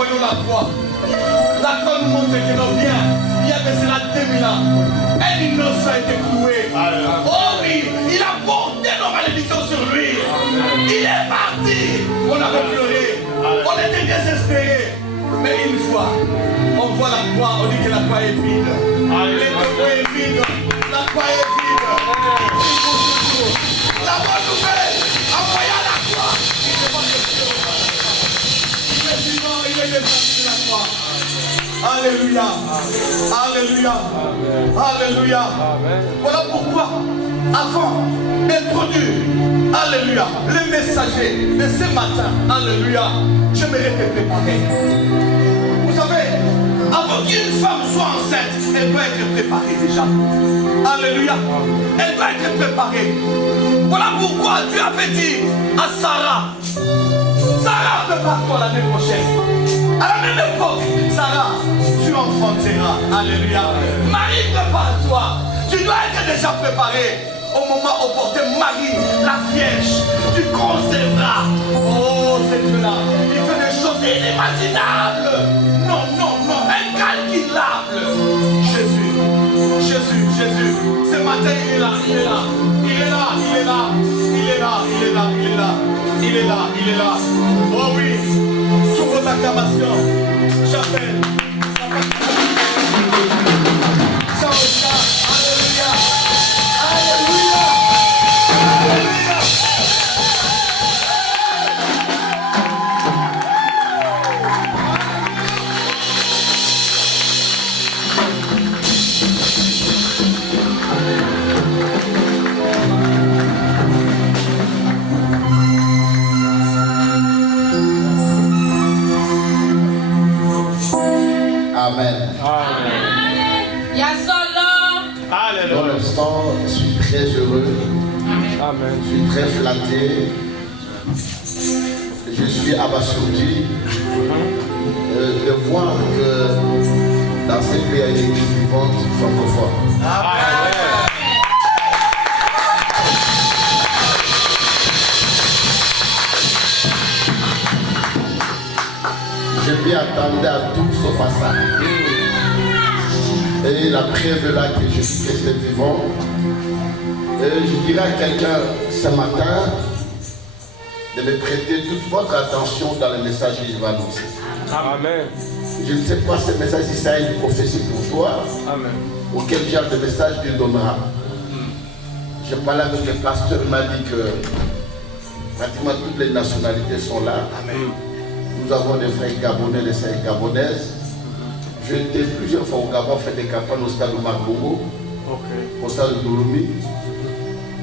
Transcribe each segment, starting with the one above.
voyons la croix. La croix nous montre que nos biens, il y a de cela 2000 ans, un innocent a été cloué. Oh oui, il a porté nos malédictions sur lui. Il est parti. On avait pleuré, on était désespérés. Mais une fois, on voit la croix, on dit que la croix est vide. Les tombeaux est vide, la croix est vide. La bonne nouvelle, en voyant la croix, il est vivant, il est défendu de la croix. Alléluia, alléluia, alléluia. Voilà pourquoi, avant d'introduire, alléluia, le messager de ce matin, alléluia, j'aimerais te préparer. Vous savez, avant qu'une femme soit enceinte, elle doit être préparée déjà. Alléluia, elle doit être préparée. Voilà pourquoi Dieu avait dit à Sarah, Sarah, prépare-toi l'année prochaine. À la même époque, Sarah, tu enfanteras. Alléluia. Marie, prépare-toi. Tu dois être déjà préparé. Au moment opportun, Marie, la Vierge, tu conserveras. Oh, c'est Dieu-là. Il fait des choses inimaginables. Non, non, non. Incalculable. Jésus, Jésus, Jésus. Ce matin, il est là, il est là. Il est là, il est là. Il est là, il est là, il est là. Il est là, il est là. Oh oui. Sous vos acclamations, j'appelle. Alléluia. Alléluia. Alléluia. Amen. Dans l'instant, je suis très heureux. Amen. Je suis très flatté. Je suis abasourdi de voir que dans ce pays, il y a une église vivante francophone. Amen. Je m'y attendais à tout sauf à ça. Et la preuve est là que je suis resté vivant. Et je dirais à quelqu'un ce matin de me prêter toute votre attention dans le message que je vais annoncer. Amen. Je ne sais pas ce message si ça a une prophétie pour toi. Amen. Ou quel genre de message Dieu donnera. Je parlais avec le pasteur, il m'a dit que pratiquement toutes les nationalités sont là. Amen. Nous avons des frères gabonais, des sœurs gabonaises. J'ai été plusieurs fois au Gabon, fait des campagnes au stade de Magbongo, au stade de Dolomi.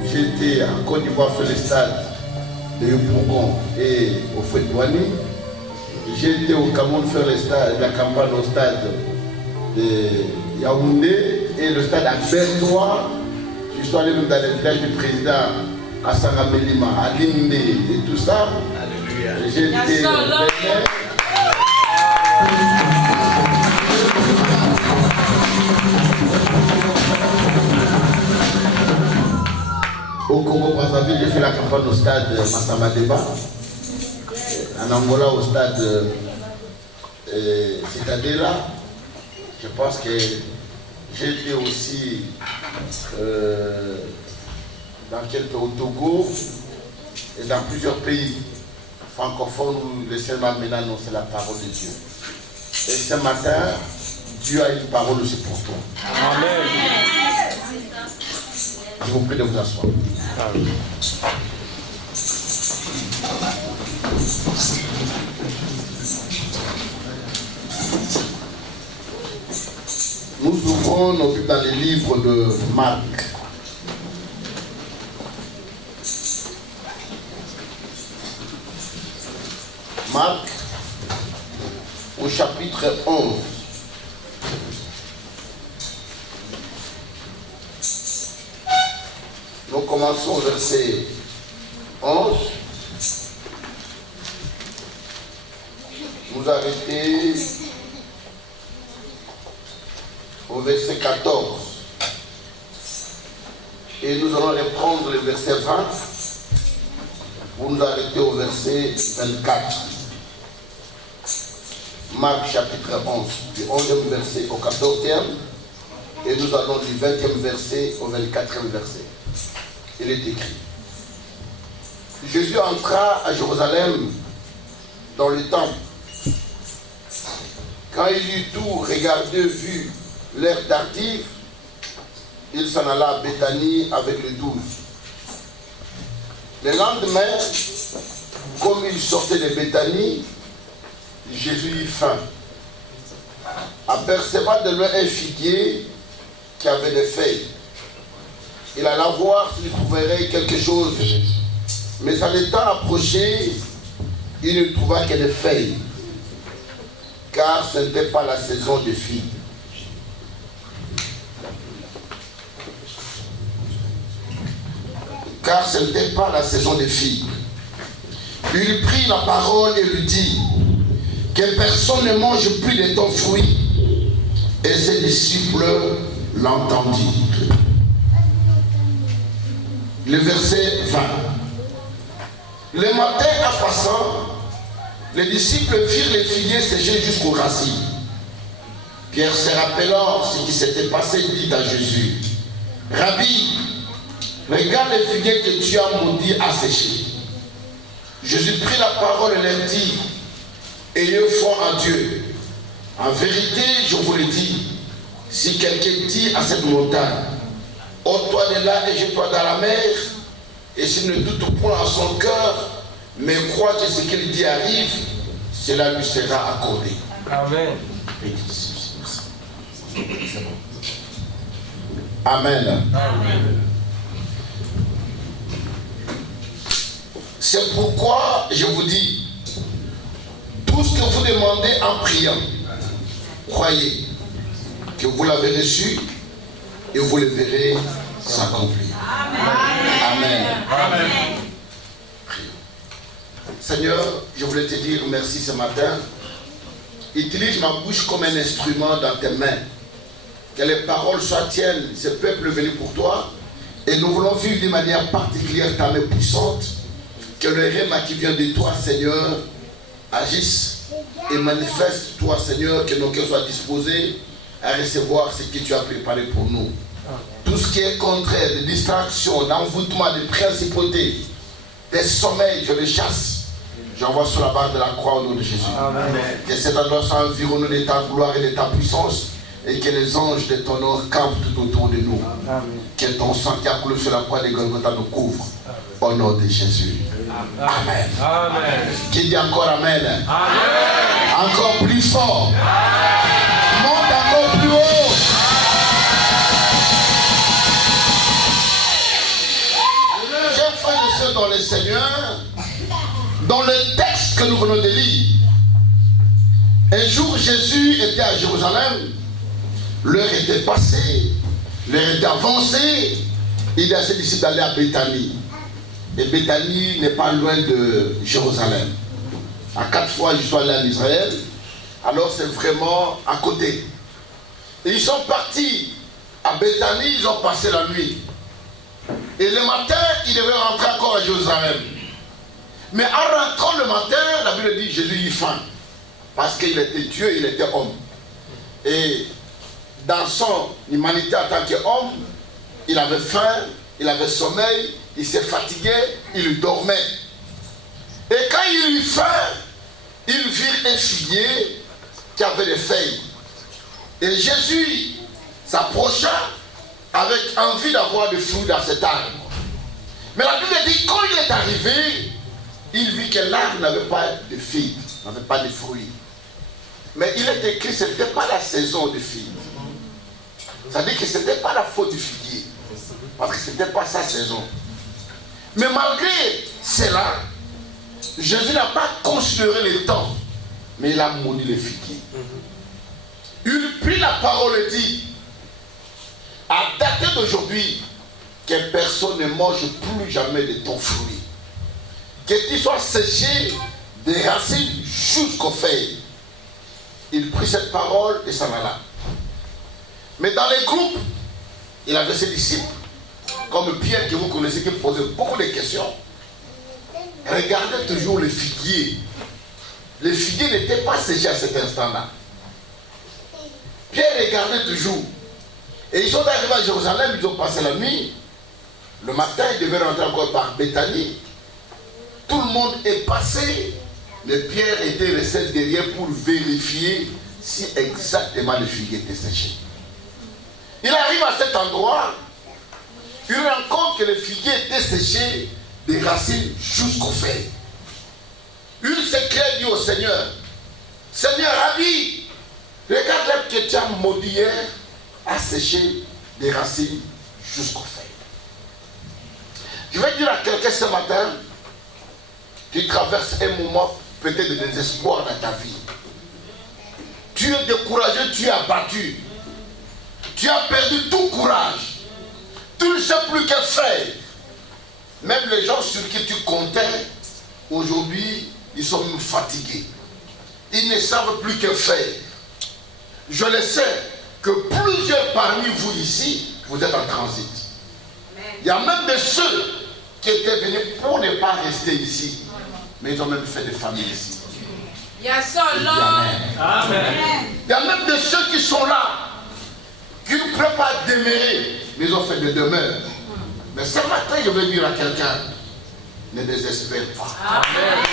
J'ai été en Côte d'Ivoire, fait le stade de Yopougon et au Fouet-Douani. J'ai été au Cameroun, faire la campagne au stade de Yaoundé et le stade à Bertois. Je suis allé même dans les villages du président à Saramelima, à Linde et tout ça. J'ai été au Congo-Brazzaville, j'ai fait la campagne au stade Massamadeba. En Angola, au stade Citadela. Je pense que j'ai été aussi dans quelques au Togo et dans plusieurs pays francophones où le Seigneur m'a amené à annoncer la parole de Dieu. Et ce matin, Dieu a une parole aussi pour toi. Amen. Je vous prie de vous asseoir. Amen. Nous ouvrons nos Bibles dans les livres de Marc. Marc, au chapitre 11. Nous commençons au verset 11. Nous arrêtons au verset 14. Et nous allons reprendre le verset 20 pour nous arrêter au verset 24. Marc chapitre 11, du 11e verset au 14e, et nous allons du 20e verset au 24e verset. Il est écrit. Jésus entra à Jérusalem dans le temple. Quand il eut tout regardé, vu l'heure tardive, il s'en alla à Béthanie avec les 12. Le lendemain, comme il sortait de Béthanie, Jésus eut faim. Apercevant de loin un figuier qui avait des feuilles, il alla voir s'il trouverait quelque chose. Mais en étant approché, il ne trouva que des feuilles, car ce n'était pas la saison des figues. Car ce n'était pas la saison des figues. Il prit la parole et lui dit que personne ne mange plus de ton fruit. Et ses disciples l'entendirent. Le verset 20. Le matin en passant, les disciples virent les figuiers sécher jusqu'aux racines. Pierre, se rappelant ce qui s'était passé, dit à Jésus, Rabbi, regarde les figuiers que tu as maudits à sécher. Jésus prit la parole et leur dit, ayez foi en Dieu. En vérité, je vous le dis, si quelqu'un dit à cette montagne, ôte-toi de là et jette-toi dans la mer, et s'il ne doute point en son cœur, mais croit que ce qu'il dit arrive, cela lui sera accordé. Amen. Amen. Amen. C'est pourquoi je vous dis, tout ce que vous demandez en priant, croyez que vous l'avez reçu et vous le verrez s'accomplir. Amen. Amen. Seigneur, je voulais te dire merci ce matin. Utilise ma bouche comme un instrument dans tes mains. Que les paroles soient tiennes, ce peuple est venu pour toi. Et nous voulons vivre d'une manière particulière ta main puissante. Que le rhéma qui vient de toi, Seigneur, agisse et manifeste, toi, Seigneur, que nos cœurs soient disposés à recevoir ce que tu as préparé pour nous. Tout ce qui est contraire, de distraction, d'envoûtement, de principauté, des sommeils, je les chasse. J'envoie sur la barre de la croix au nom de Jésus. Amen. Que cet endroit soit environné de ta gloire et de ta puissance, et que les anges de ton nom campent tout autour de nous. Amen. Que ton sang qui a coulé sur la croix de Golgotha nous couvre. Au nom de Jésus. Amen. Amen. Qui dit encore Amen? Amen. Encore plus fort. Monte encore plus haut. Chers frères et sœurs dans le Seigneur, dans le texte que nous venons de lire, un jour Jésus était à Jérusalem, l'heure était passée, l'heure était avancée, il a ses disciples d'aller à Béthanie. Et Béthanie n'est pas loin de Jérusalem. À 4 fois je suis allé en Israël, alors c'est vraiment à côté. Et ils sont partis à Béthanie, ils ont passé la nuit. Et le matin, ils devaient rentrer encore à Jérusalem. Mais en rentrant le matin, la Bible dit Jésus eut faim. Parce qu'il était Dieu, il était homme. Et dans son humanité en tant qu'homme, il avait faim, il avait sommeil, il s'est fatigué, il dormait. Et quand il eut faim, il vit un figuier qui avait des feuilles. Et Jésus s'approcha avec envie d'avoir des fruits dans cet arbre. Mais la Bible dit quand il est arrivé, il vit que l'arbre n'avait pas de figues, n'avait pas de fruits. Mais il est écrit que ce n'était pas la saison de figues. Ça veut dire que ce n'était pas la faute du figuier. Parce que ce n'était pas sa saison. Mais malgré cela, Jésus n'a pas considéré le temps, mais il a maudit les figuiers. Il prit la parole et dit, à dater d'aujourd'hui, que personne ne mange plus jamais de ton fruit. Que tu sois séché des racines jusqu'aux feuilles. Il prit cette parole et s'en alla. Mais dans les groupes, il avait ses disciples, comme Pierre que vous connaissez, qui posait beaucoup de questions. Regardez toujours les figuiers. les figuiers n'étaient pas séchés à cet instant-là. Pierre regardait toujours. Et ils sont arrivés à Jérusalem, ils ont passé la nuit. Le matin, ils devaient rentrer encore par Béthanie. Tout le monde est passé. Mais Pierre était resté derrière pour vérifier si exactement les figuiers étaient séchés. Il arrive à cet endroit, il rend compte que les figuiers étaient séchés des racines jusqu'aux feuilles. Il s'éclaire dit au Seigneur, Seigneur, Rabbi, regarde l'herbe que tu as maudit hier a séché des racines jusqu'aux feuilles. Je vais dire à quelqu'un ce matin, tu traverses un moment peut-être de désespoir dans ta vie. Tu es découragé, tu es abattu. Tu as perdu tout courage. Tu ne sais plus que faire. Même les gens sur qui tu comptais, aujourd'hui, ils sont fatigués. Ils ne savent plus que faire. Je le sais que plusieurs parmi vous ici, vous êtes en transit. Il y a même de ceux qui étaient venus pour ne pas rester ici. Mais ils ont même fait des familles ici. Yes, Amen. Il y a même de ceux qui sont là, qui ne peuvent pas demeurer, mais ils ont fait des demeures. Mais ce matin, je veux dire à quelqu'un, ne désespère pas. Amen.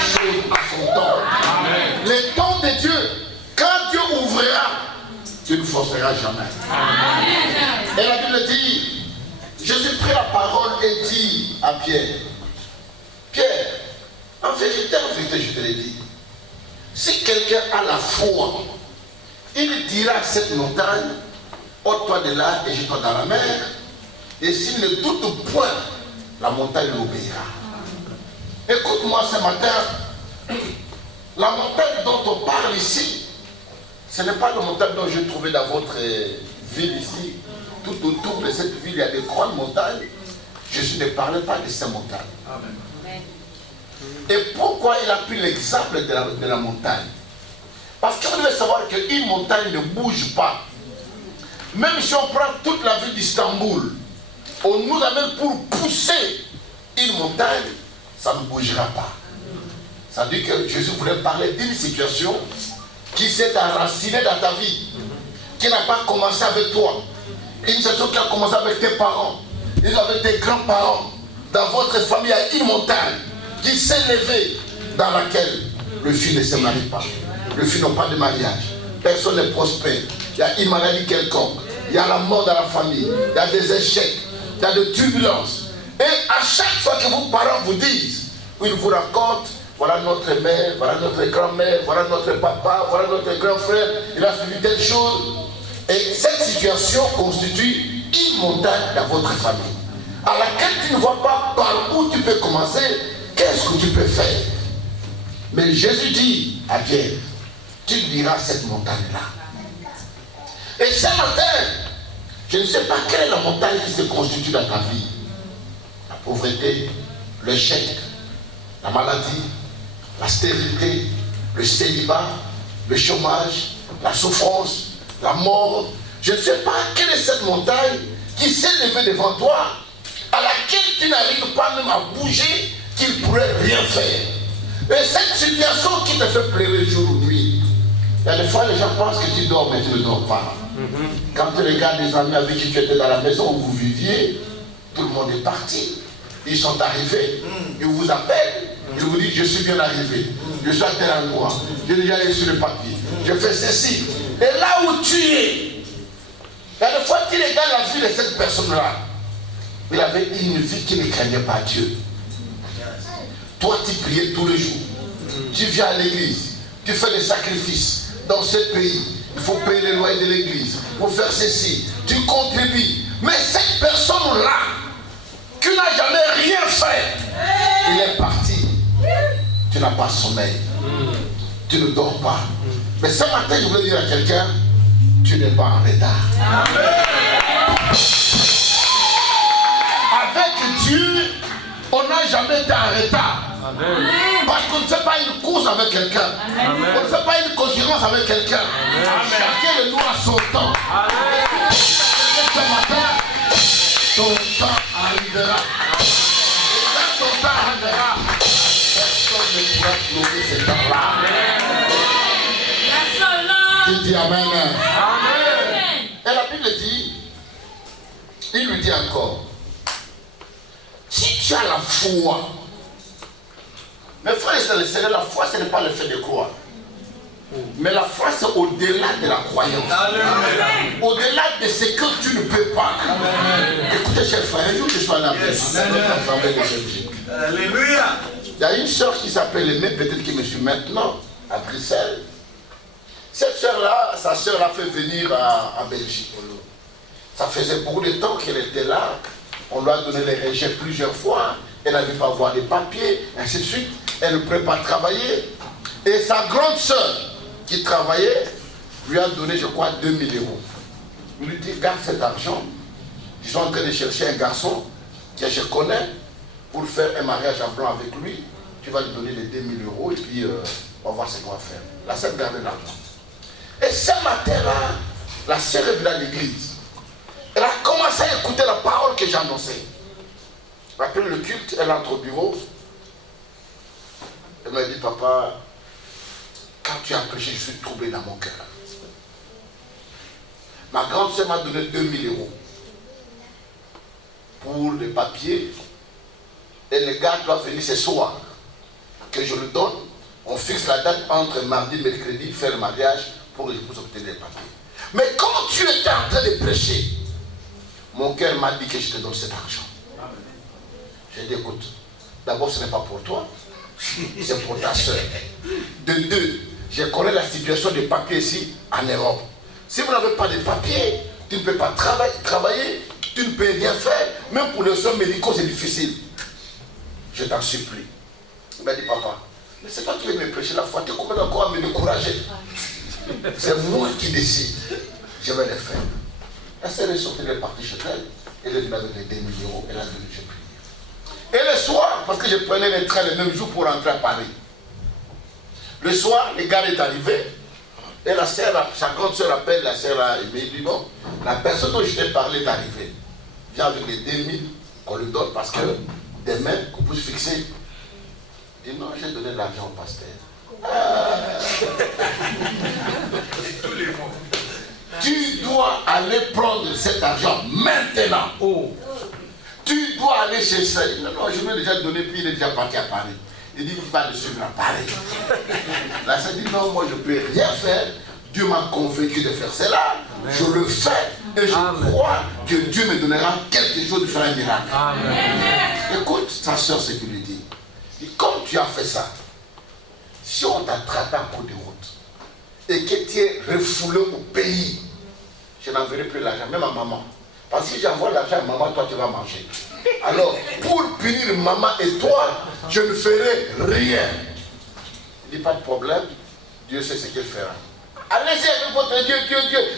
Chose à son temps. Amen. Le temps de Dieu, quand Dieu ouvrira, tu ne forceras jamais. Amen. Et la Bible dit, Jésus prit la parole et dit à Pierre, Pierre, en vérité, je te l'ai dit, si quelqu'un a la foi, il dira à cette montagne, ôte-toi de là et jette-toi dans la mer. Et s'il ne doute point, la montagne l'obéira. Écoute-moi ce matin, la montagne dont on parle ici, ce n'est pas la montagne dont j'ai trouvé dans votre ville ici. Tout autour de cette ville, il y a des grandes montagnes. Jésus ne parlait pas de ces montagnes. Amen. Et pourquoi il a pris l'exemple de la montagne? Parce qu'on devait savoir qu'une montagne ne bouge pas. Même si on prend toute la ville d'Istanbul, on nous amène pour pousser une montagne, ça ne bougera pas. Ça veut dire que Jésus voulait parler d'une situation qui s'est enracinée dans ta vie, qui n'a pas commencé avec toi. Une situation qui a commencé avec tes parents, avec tes grands-parents. Dans votre famille, il y a une montagne qui s'est levée, dans laquelle le fils ne se marie pas. Le fils n'a pas de mariage. Personne n'est prospère. Il y a une maladie quelconque. Il y a la mort dans la famille. Il y a des échecs. Il y a des turbulences. Et à chaque fois que vos parents vous disent, ils vous racontent, voilà notre mère, voilà notre grand-mère, voilà notre papa, voilà notre grand frère, il a suivi telle chose. Et cette situation constitue une montagne dans votre famille, à laquelle tu ne vois pas par où tu peux commencer, qu'est-ce que tu peux faire. Mais Jésus dit à Pierre, tu diras cette montagne-là. Et ce matin, je ne sais pas quelle est la montagne qui se constitue dans ta vie. La pauvreté, l'échec, la maladie, la stérilité, le célibat, le chômage, la souffrance, la mort. Je ne sais pas quelle est cette montagne qui s'est levée devant toi, à laquelle tu n'arrives pas même à bouger, qu'il ne pourrait rien faire. Et cette situation qui te fait pleurer jour ou nuit, il y a des fois les gens pensent que tu dors, mais tu ne dors pas. Quand tu regardes les amis avec qui tu étais dans la maison où vous viviez, tout le monde est parti. Ils sont arrivés, ils vous appellent, ils vous disent je suis bien arrivé, je suis à tel endroit, j'ai déjà reçu le papier, je fais ceci. Et là où tu es, il y a des fois tu regardes la vie de cette personne-là, il avait une vie qui ne craignait pas Dieu. Toi tu priais tous les jours, tu viens à l'église, tu fais des sacrifices. Dans ce pays, il faut payer les loyers de l'église, il faut faire ceci, tu contribues. Mais cette personne-là, qui n'a jamais rien fait, il est parti. Tu n'as pas sommeil, tu ne dors pas. Mais ce matin, je voulais dire à quelqu'un, tu n'es pas en retard. Amen. Avec Dieu, on n'a jamais été en retard. Amen. Parce qu'on ne fait pas une course avec quelqu'un. On ne fait pas une concurrence avec quelqu'un. Chacun de nous a son temps. Amen. Ce matin, ton temps arrivera. Et quand ton temps arrivera, personne ne pourra trouver ce temps-là. dit Amen. Amen. Et la Bible dit, il lui dit encore, si tu as la foi, mes frères et sœurs, la foi ce n'est pas le fait de croire. Mais la foi c'est au-delà de la croyance. Au-delà de ce que tu ne peux pas. Écoutez, chers frères, un jour je suis en Belgique. Alléluia. Il y a une soeur qui s'appelle Aimée, peut-être qui me suit maintenant, à Bruxelles. Cette soeur-là, sa soeur l'a fait venir à Belgique. Ça faisait beaucoup de temps qu'elle était là. On lui a donné les rejets plusieurs fois. Elle n'avait pas voir les papiers, ainsi de suite. Elle ne pouvait pas travailler. Et sa grande soeur, qui travaillait, lui a donné, je crois, 2000 €. Il lui dit, garde cet argent. Ils sont en train de chercher un garçon que je connais pour faire un mariage à blanc avec lui. Tu vas lui donner les 2000 € et puis on va voir ce qu'on va faire. La sœur gardait l'argent. Et ce matin-là, la sœur est venue à l'église. Elle a commencé à écouter la parole que j'annonçais. Après le culte, elle entre au bureau. Elle m'a dit, papa, quand tu as prêché, je suis troublé dans mon cœur. Ma grande sœur m'a donné 2000 € pour les papiers. Et le gars doit venir ce soir. Que je le donne. On fixe la date entre mardi et mercredi, faire le mariage pour que je puisse obtenir les papiers. Mais quand tu étais en train de prêcher, mon cœur m'a dit que je te donne cet argent. J'ai dit, écoute, d'abord ce n'est pas pour toi, c'est pour ta soeur. De deux, je connais la situation des papiers ici en Europe. Si vous n'avez pas de papiers, tu ne peux pas travailler, tu ne peux rien faire. Même pour les soins médicaux, c'est difficile. Je t'en supplie. Il m'a dit, papa, mais c'est toi qui veux me prêcher la foi, tu commences encore à me décourager. C'est moi qui décide. Je vais le faire. La sœur est sortie, elle est partie chez elle. Elle est venue avec les 2000 €. Elle a venu, j'ai prié. Et le soir, parce que je prenais le train le même jour pour rentrer à Paris. Le soir, le gars est arrivé. Et la sœur, sa grande sœur appelle la sœur Aimée. Il dit, bon, la personne dont je t'ai parlé est arrivée. Viens avec les 2000 qu'on lui donne parce que demain, qu'on puisse fixer. Il dit, non, j'ai donné l'argent au pasteur. Tu dois aller prendre cet argent maintenant. Tu dois aller chez ça. Non, je lui ai déjà donné, puis il est déjà parti à Paris. Il dit, il va le suivre à Paris. Là, ça dit, non, moi je ne peux rien faire. Dieu m'a convaincu de faire cela. Amen. Je le fais et je crois que Dieu me donnera quelque chose de faire un miracle. Amen. Écoute, sa soeur, ce qu'il lui dit. Et comme tu as fait ça, si on t'attrape en cours de route et que tu es refoulé au pays, je n'enverrai plus l'argent, même à maman. Parce que si j'envoie l'argent à maman, toi tu vas manger. Alors, pour punir maman et toi, je ne ferai rien. Il dit, pas de problème, Dieu sait ce qu'il fera. Allez-y avec votre Dieu.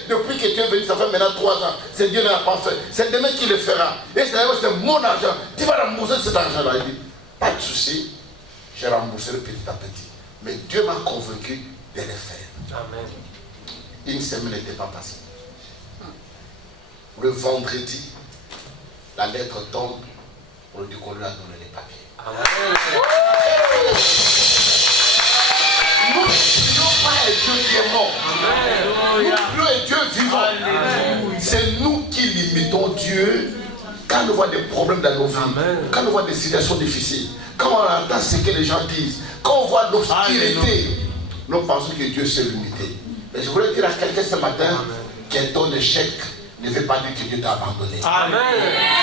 Depuis que tu es venu, ça fait maintenant 3 ans. C'est Dieu ne l'a pas fait. C'est demain qui le fera. Et c'est mon argent. Tu vas rembourser cet argent-là. Il dit, pas de souci, je rembourserai petit à petit. Mais Dieu m'a convaincu de le faire. Amen. Une semaine n'était pas passée. Le vendredi, la lettre tombe pour lui dire qu'on lui a donné les papiers. Amen. Nous ne prions pas un Dieu qui est mort. Nous prions un Dieu vivant. C'est nous qui limitons Dieu quand on voit des problèmes dans nos vies, quand on voit des situations difficiles, quand on entend ce que les gens disent, quand on voit l'obscurité, nous pensons que Dieu s'est limité. Mais je voulais dire à quelqu'un ce matin que ton échec ne veut pas dire que Dieu t'a abandonné. Amen.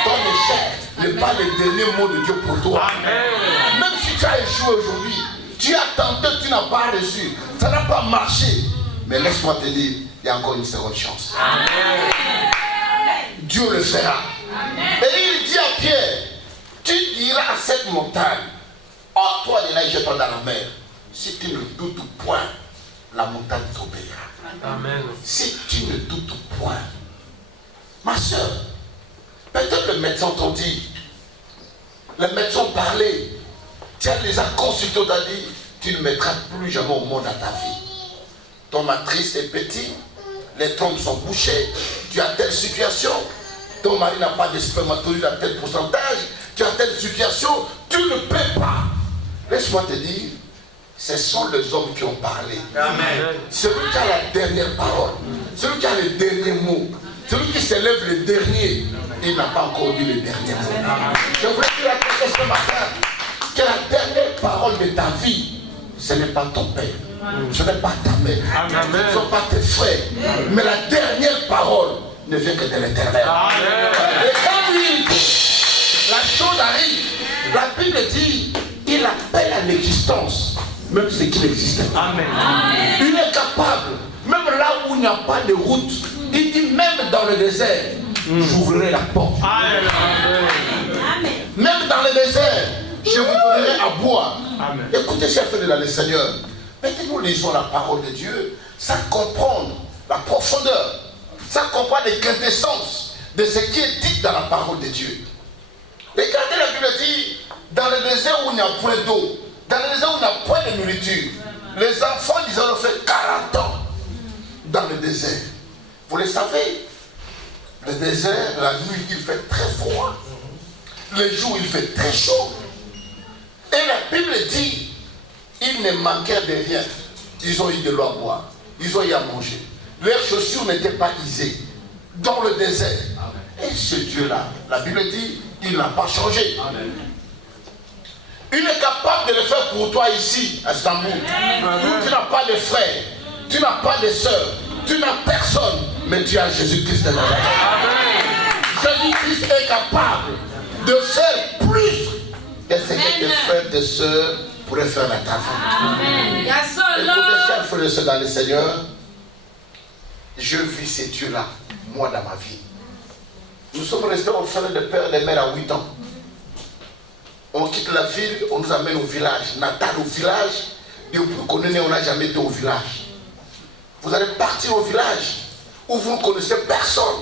Ton échec n'est pas le dernier mot de Dieu pour toi. Amen. Même si tu as échoué aujourd'hui, tu as tenté, tu n'as pas reçu, ça n'a pas marché. Mais laisse-moi te dire, il y a encore une seconde chance. Amen. Dieu le fera. Amen. Et il dit à Pierre, tu diras à cette montagne, oh toi de là, jette-toi dans la mer. Si tu ne doutes point, la montagne t'obéira. Amen. Si tu ne doutes point, ma soeur, peut-être le médecin t'ont dit, le médecin parlait, tu les as consultés, t'as dit, tu ne mettras plus jamais au monde à ta vie. Ton matrice est petit, les trompes sont bouchées, tu as telle situation, ton mari n'a pas de spermatozoïdes à tel pourcentage, tu as telle situation, tu ne peux pas. Laisse-moi te dire, ce sont les hommes qui ont parlé. Amen. Celui qui a la dernière parole, celui qui a le dernier mot, celui qui s'élève le dernier, il n'a pas encore dit le dernier mot. Je voudrais dire à quelqu'un ce matin que la dernière parole de ta vie, ce n'est pas ton père, ce n'est pas ta mère, ce ne sont pas tes frères, mais la dernière parole ne vient que de l'Éternel. Et quand lui, la chose arrive, la Bible dit, il appelle à l'existence même ce qui n'existe pas. Il est capable, même là où il n'y a pas de route, il dit même dans le désert, j'ouvrirai la porte. Même dans le désert, je vous donnerai à boire. Écoutez, chers frères dans le Seigneur, maintenant nous lisons la parole de Dieu, ça comprend la profondeur, ça comprend les quintessences de ce qui est dit dans la parole de Dieu. Regardez, la Bible dit, dans le désert où il n'y a point d'eau, dans le désert où il n'y a point de nourriture, les enfants d'Israël ont fait 40 ans dans le désert. Vous le savez, le désert, la nuit, il fait très froid. Le jour, il fait très chaud. Et la Bible dit, ils ne manquaient de rien. Ils ont eu de l'eau à boire. Ils ont eu à manger. Leurs chaussures n'étaient pas usées. Dans le désert. Et ce Dieu-là, la Bible dit, il n'a pas changé. Amen. Il est capable de le faire pour toi ici, à Istanbul. Tu n'as pas de frères, tu n'as pas de soeurs, tu n'as personne, mais tu as Jésus-Christ de Nazareth. Jésus-Christ est capable de faire plus que ce que tes frères et tes soeurs pourraient faire à ta famille. Écoutez, chers frères et sœurs dans le Seigneur, je vis ces dieux-là, moi dans ma vie. Nous sommes restés orphelins de père et de mère à 8 ans. On quitte la ville, on nous amène au village. Natal au village, depuis qu'on est né, on n'a jamais été au village. Vous allez partir au village où vous ne connaissez personne.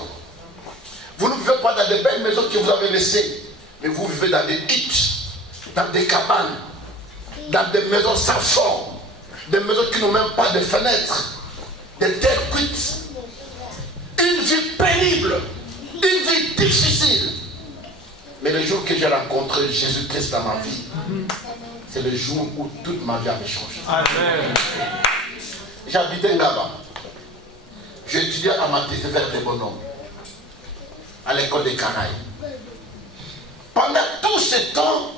Vous ne vivez pas dans des belles maisons que vous avez laissées, mais vous vivez dans des huttes, dans des cabanes, dans des maisons sans forme, des maisons qui n'ont même pas de fenêtres, des terres cuites. Une vie pénible, une vie difficile. Mais le jour que j'ai rencontré Jésus-Christ dans ma vie, c'est le jour où toute ma vie avait changé. Amen. J'habitais Ngaba. J'étudiais à Matisse vers des bonhommes, à l'école des Caraïbes. Pendant tout ce temps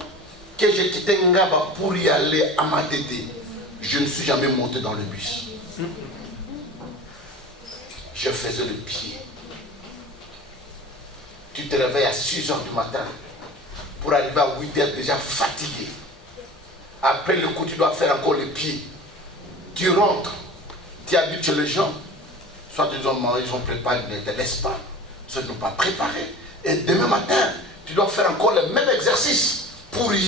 que j'ai quitté Ngaba pour y aller à Matete, je ne suis jamais monté dans le bus. Je faisais le pied. Tu te réveilles à 6 h du matin pour arriver à 8 h déjà fatigué. Après le coup, tu dois faire encore le pied. Tu rentres, tu habites chez les gens. Soit ils ont préparé de l'espace, soit ils n'ont pas préparé. Et demain matin, tu dois faire encore le même exercice pour y